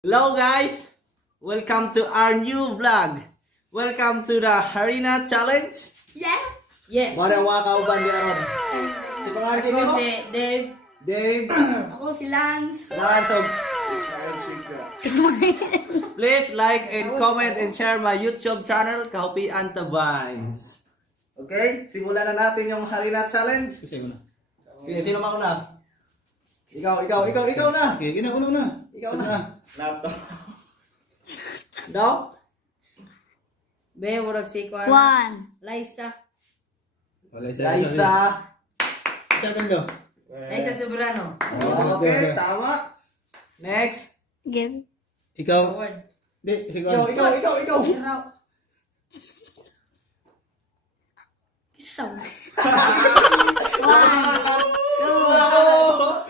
Hello guys! Welcome to our new vlog. Welcome to the Harina Challenge. Yeah. Yes. Mara wa kauban di aron. Si pangalan Ako kini si Dave. Dave. Ako si Lance. Lansog. Please like and comment and share my YouTube channel, Kaupian Tabays. Okay? Simulan na natin yung Harina Challenge. Kasi una. Okay, sino mauna? Ikaw na. Okay, una. Ikaw na. Laptop. Daw? Be, murag si Kwan. One. Liza. Wala isa. Liza. Isa pang Liza Sobrano. Okay, tama. Next. Game. Ikaw. Award. Di, si Ikaw. Zero. Isang. One. Two.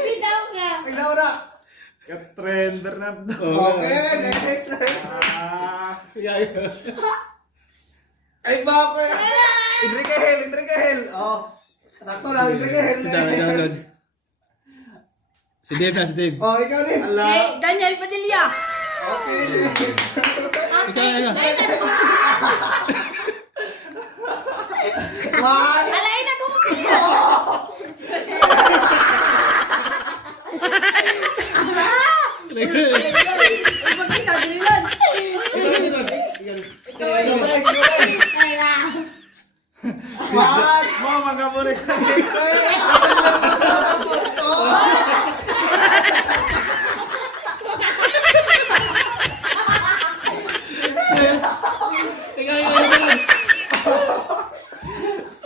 Sit down ka. Ikaw na. Katren Bernardo. Okay, next. Ay, bakit? Enrique Hel. Oh. Sakto lang, Enrique Hel. download. Si Dave. Oh, ikaw din. Si Daniel Padilla. Okay. Ikaw, ano? One. Alain ako. Magkita, dililan. Ay lang. One. Mau magkaburi ka.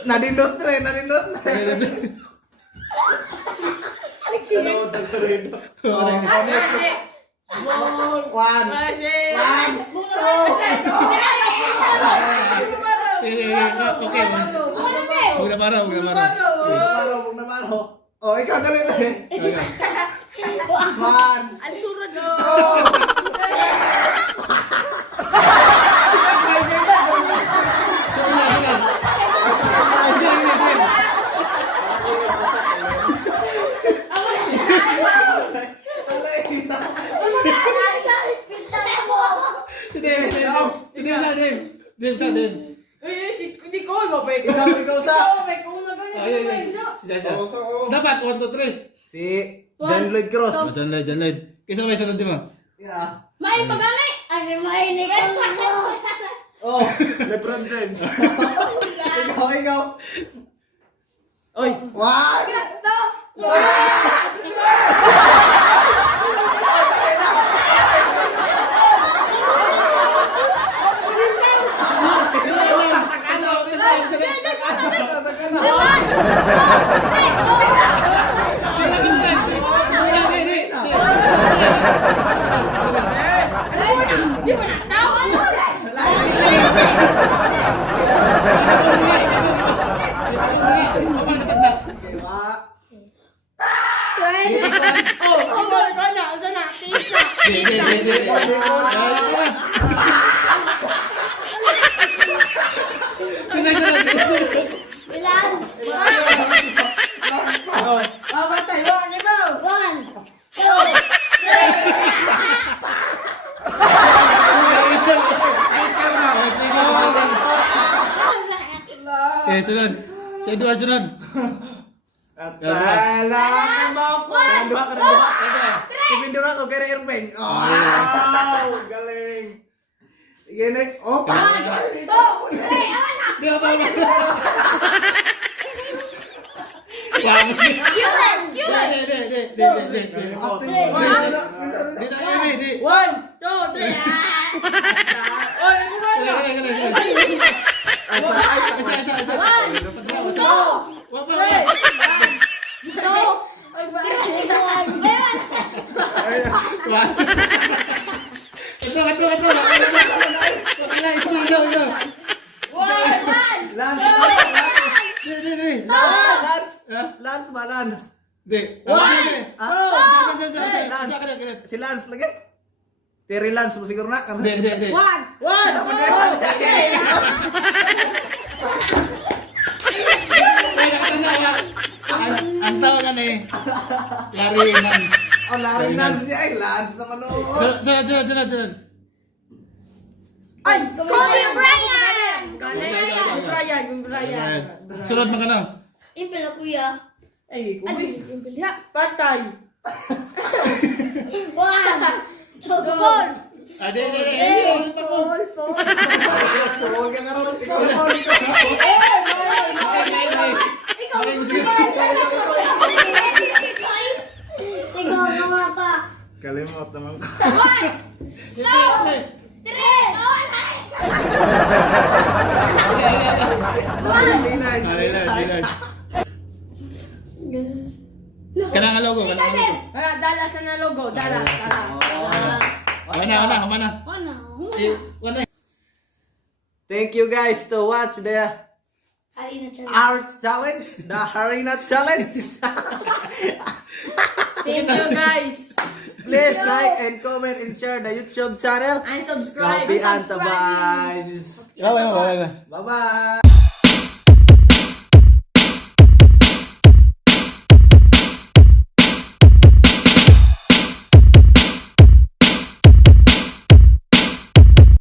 Nadindos tre. Ano tagturin? Si. One. Si. Okay. Huwag na maraw. Huwag na maro. Oh, ikaw dali. One. Ang surod. Dave. Si Nicole, mabay ko. Ikaw sa. Mabay ko na ganyan sa Si Dapat, 1, 2, 3. Si John Lloyd Cross. John Lloyd. Kisa may sunod di mo? Yeah. May pagani. Asi may ni ko. Oh, Lebron James. ikaw. Oy. One. Di ba na tao? Oh, ka na. Usa na. Tis na. Ilan? Batay, wag ibaw. One. Two. Okay, sunod. Si Edward sunod. At Talang mo ko. Nanduha ka. Si Bindura ko kaya Irving. wow, galing. Sige, next. Oh, Two. Three. Di ba? Di. 1, 2, 3. Oy, kumano. Lance ba, Lance? Di. One, Okay. two, Si Lance lagi. Terry Lance mo siguro na. Hindi. One. Okay. Ang tawagan eh. Larry Nance. Oh, Larry Nance niya. Ay, Lance naman oo. Sunod. Ay, Kobe Kobe Bryant! Brian. Sunod mo ka na. Impel kuya. Ay, Ano Kobe. yung impel ya? Patay. One. Four. Di. Four. Huwag ka nga ron. Ikaw na. Ikaw mga pa. Kalimot naman ko. Three. Lillard. Kanang logo. Dallas na logo. Dallas. Mana. Ano? Thank you guys to watch the Harina challenge. art challenge. The Harina challenge. Thank you guys. Please like and comment and share the YouTube channel. And subscribe. Copy and the vibes. Bye. Bye-bye.